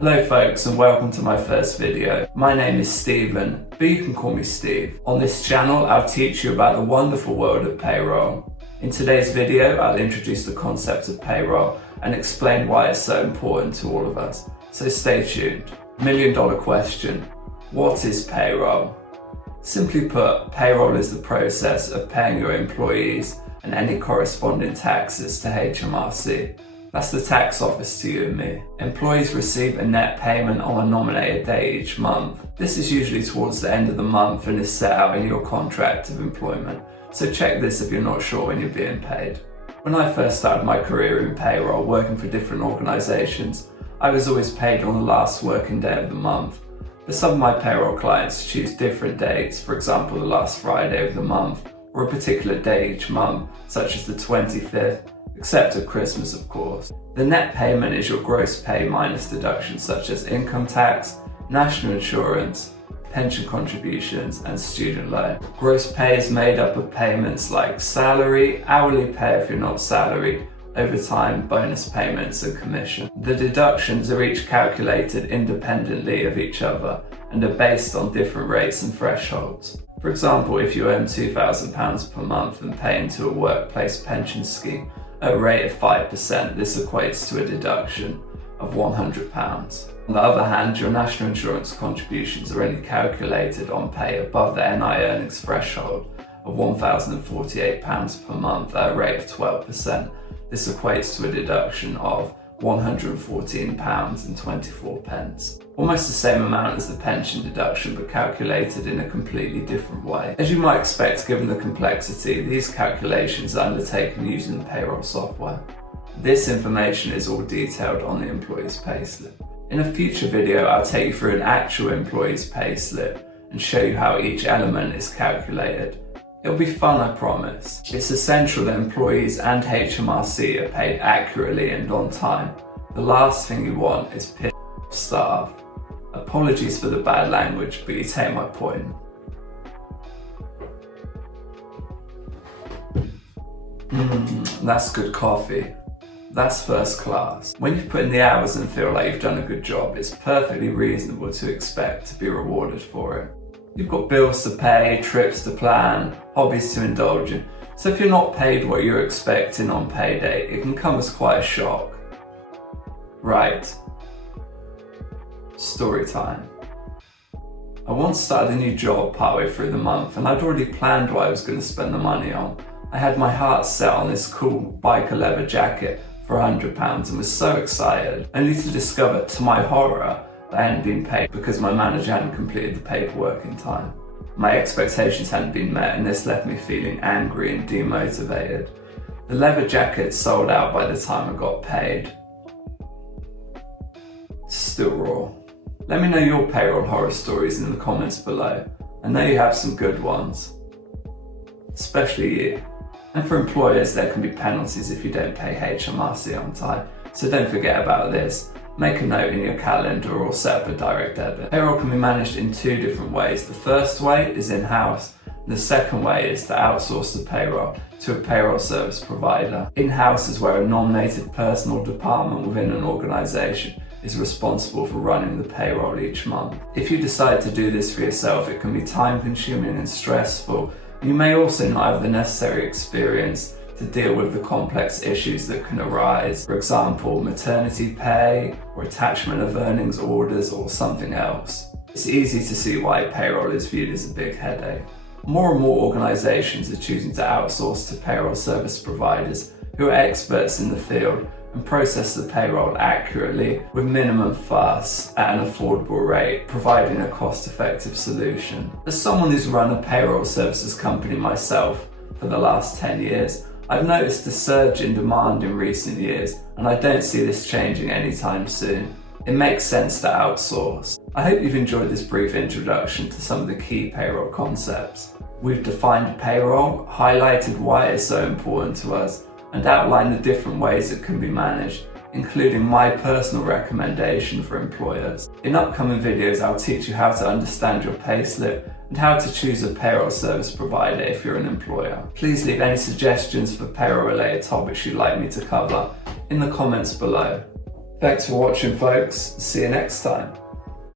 Hello folks and welcome to my first video. My name is Stephen, but you can call me Steve. On this channel I'll teach you about the wonderful world of payroll. In today's video I'll introduce the concept of payroll and explain why it's so important to all of us. So stay tuned. $1,000,000 question. What is payroll? Simply put, payroll is the process of paying your employees and any corresponding taxes to HMRC. That's the tax office to you and me. Employees receive a net payment on a nominated day each month. This is usually towards the end of the month and is set out in your contract of employment. So check this if you're not sure when you're being paid. When I first started my career in payroll, working for different organisations, I was always paid on the last working day of the month. But some of my payroll clients choose different dates, for example the last Friday of the month, or a particular day each month, such as the 25th, except at Christmas of course. The net payment is your gross pay minus deductions such as income tax, national insurance, pension contributions and student loan. Gross pay is made up of payments like salary, hourly pay if you're not salaried, overtime, bonus payments and commission. The deductions are each calculated independently of each other and are based on different rates and thresholds. For example, if you earn £2,000 per month and pay into a workplace pension scheme at a rate of 5%, this equates to a deduction of £100. On the other hand, your national insurance contributions are only calculated on pay above the NI earnings threshold of £1,048 per month at a rate of 12%. This equates to a deduction of £114.24. Almost the same amount as the pension deduction, but calculated in a completely different way. As you might expect, given the complexity, these calculations are undertaken using the payroll software. This information is all detailed on the employee's payslip. In a future video, I'll take you through an actual employee's payslip and show you how each element is calculated. It'll be fun, I promise. It's essential that employees and HMRC are paid accurately and on time. The last thing you want is piss off staff. Apologies for the bad language, but you take my point. That's good coffee. That's first class. When you've put in the hours and feel like you've done a good job, it's perfectly reasonable to expect to be rewarded for it. You've got bills to pay, trips to plan, hobbies to indulge in. So if you're not paid what you're expecting on payday, it can come as quite a shock. Right. Story time. I once started a new job partway through the month and I'd already planned what I was going to spend the money on. I had my heart set on this cool biker leather jacket for £100 and was so excited, only to discover, to my horror, that I hadn't been paid because my manager hadn't completed the paperwork in time. My expectations hadn't been met and this left me feeling angry and demotivated. The leather jacket sold out by the time I got paid. Still raw. Let me know your payroll horror stories in the comments below. I know you have some good ones. Especially you. And for employers, there can be penalties if you don't pay HMRC on time, so don't forget about this. Make a note in your calendar or set up a direct debit. Payroll can be managed in two different ways. The first way is in-house, and the second way is to outsource the payroll to a payroll service provider. In-house is where a nominated person or department within an organisation is responsible for running the payroll each month. If you decide to do this for yourself, it can be time-consuming and stressful. You may also not have the necessary experience to deal with the complex issues that can arise. For example, maternity pay or attachment of earnings orders or something else. It's easy to see why payroll is viewed as a big headache. More and more organisations are choosing to outsource to payroll service providers who are experts in the field and process the payroll accurately with minimum fuss at an affordable rate, providing a cost-effective solution. As someone who's run a payroll services company myself for the last 10 years, I've noticed a surge in demand in recent years, and I don't see this changing anytime soon. It makes sense to outsource. I hope you've enjoyed this brief introduction to some of the key payroll concepts. We've defined payroll, highlighted why it's so important to us, and outline the different ways it can be managed, including my personal recommendation for employers. In upcoming videos, I'll teach you how to understand your payslip and how to choose a payroll service provider if you're an employer. Please leave any suggestions for payroll related topics you'd like me to cover in the comments below. Thanks for watching, folks. See you next time.